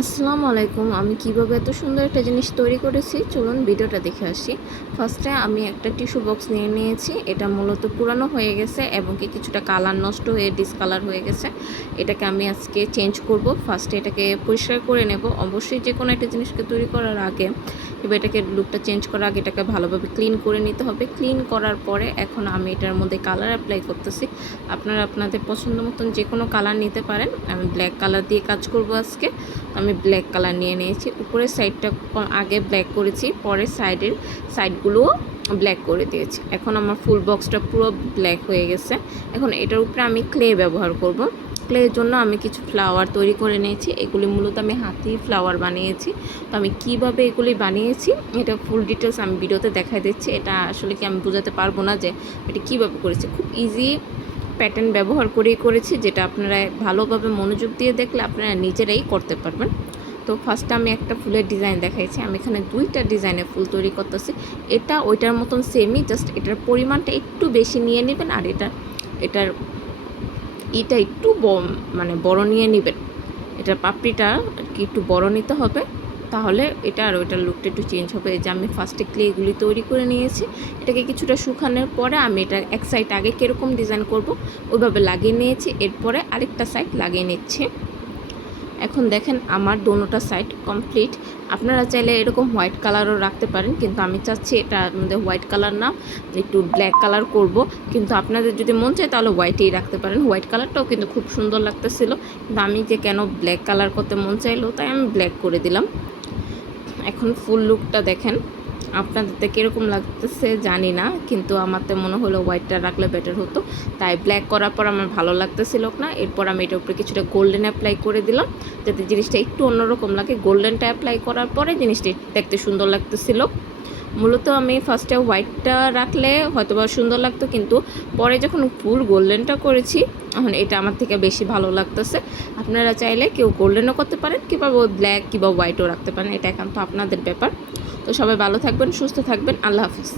আসসালামু আলাইকুম। আমি কিভাবে এত সুন্দর একটা জিনিস তৈরি করেছি চলুন ভিডিওটা দেখে আসি। ফার্স্টে আমি একটা টিস্যু বক্স নিয়ে নিয়েছি। এটা মূলত পুরানো হয়ে গেছে এবং কিছুটা কালার নষ্ট হয়ে ডিসকালার হয়ে গেছে। এটাকে আমি আজকে চেঞ্জ করব। ফার্স্টে এটাকে পরিষ্কার করে নেব। অবশ্যই যেকোনো একটা জিনিসকে তৈরি করার আগে এবার এটাকে লুকটা চেঞ্জ করার আগে এটাকে ভালোভাবে ক্লিন করে নিতে হবে। ক্লিন করার পরে এখন আমি এটার মধ্যে কালার অ্যাপ্লাই করতেছি। আপনারা আপনাদের পছন্দ মতন যেকোনো কালার নিতে পারেন। আমি ব্ল্যাক কালার দিয়ে কাজ করব আজকে। আমি ব্ল্যাক কালার নিয়ে নিয়েছি। উপরের সাইডটা আগে ব্ল্যাক করেছি, পরে সাইডগুলোও ব্ল্যাক করে দিয়েছি। এখন আমার ফুল বক্সটা পুরো ব্ল্যাক হয়ে গেছে। এখন এটার উপরে আমি ক্লে ব্যবহার করব। ক্লের জন্য আমি কিছু ফ্লাওয়ার তৈরি করে নিয়েছি। এগুলি মূলত আমি হাতেই ফ্লাওয়ার বানিয়েছি। তো আমি কিভাবে এগুলি বানিয়েছি এটা ফুল ডিটেলস আমি ভিডিওতে দেখাই দিচ্ছি। এটা আসলে কি আমি বোঝাতে পারবো না যে এটা কিভাবে করেছি। খুব ইজি প্যাটার্ন ব্যবহার করেই করেছি, যেটা আপনারা ভালোভাবে মনোযোগ দিয়ে দেখলে আপনারা নিজেরাই করতে পারবেন। তো ফার্স্টে আমি একটা ফুলের ডিজাইন দেখাইছি। আমি এখানে 2টা ডিজাইনের ফুল তৈরি করতেছি। এটা ওইটার মতন সেমই, জাস্ট এটার পরিমাণটা একটু বেশি নিয়ে নেবেন আর এটার একটু মানে বড় নিয়ে নেবেন। এটার পাপড়িটা আর কি একটু বড় নিতে হবে, তাহলে এটা আর ওইটার লুকটা একটু চেঞ্জ হবে। এই যে আমি ফার্স্টে ক্লেগুলি তৈরি করে নিয়েছি। এটাকে কিছুটা শুকানোর পরে আমি এটা এক সাইড আগে কীরকম ডিজাইন করব ওইভাবে লাগিয়ে নিয়েছি। এরপরে আরেকটা সাইড লাগিয়ে নিচ্ছি। এখন দেখেন আমার দোনোটা সাইড কমপ্লিট। আপনারা চাইলে এরকম হোয়াইট কালারও রাখতে পারেন, কিন্তু আমি চাচ্ছি এটা আমাদের হোয়াইট কালার না, একটু ব্ল্যাক কালার করব। কিন্তু আপনাদের যদি মন চায় তাহলে হোয়াইটেই রাখতে পারেন। হোয়াইট কালারটাও কিন্তু খুব সুন্দর লাগতেছিল, কিন্তু আমি যে কেন ব্ল্যাক কালার করতে মন চাইলো তাই আমি ব্ল্যাক করে দিলাম। এখন ফুল লুকটা দেখেন, আপনাদের তো কীরকম লাগতেছে জানি না, কিন্তু আমার তো মনে হলো হোয়াইটটা রাখলে বেটার হতো, তাই ব্ল্যাক করার পর আমার ভালো লাগতেছিল না। এরপর আমি এটার উপরে কিছুটা গোল্ডেন অ্যাপ্লাই করে দিলাম, যাতে জিনিসটা একটু অন্যরকম লাগে। গোল্ডেনটা অ্যাপ্লাই করার পরে জিনিসটা দেখতে সুন্দর লাগতেছিল। মূলত আমি ফার্স্টে হোয়াইটটা রাখলে হয়তো বা সুন্দর লাগতো, কিন্তু পরে যখন ফুল গোল্ডেনটা করেছি এখন এটা আমার থেকে বেশি ভালো লাগতেছে। আপনারা চাইলে কেউ গোল্ডেনও করতে পারেন, কিংবা ব্ল্যাক কিংবা হোয়াইটও রাখতে পারেন, এটা একান্ত আপনাদের ব্যাপার। তো সবাই ভালো থাকবেন, সুস্থ থাকবেন, আল্লাহ হাফিজ।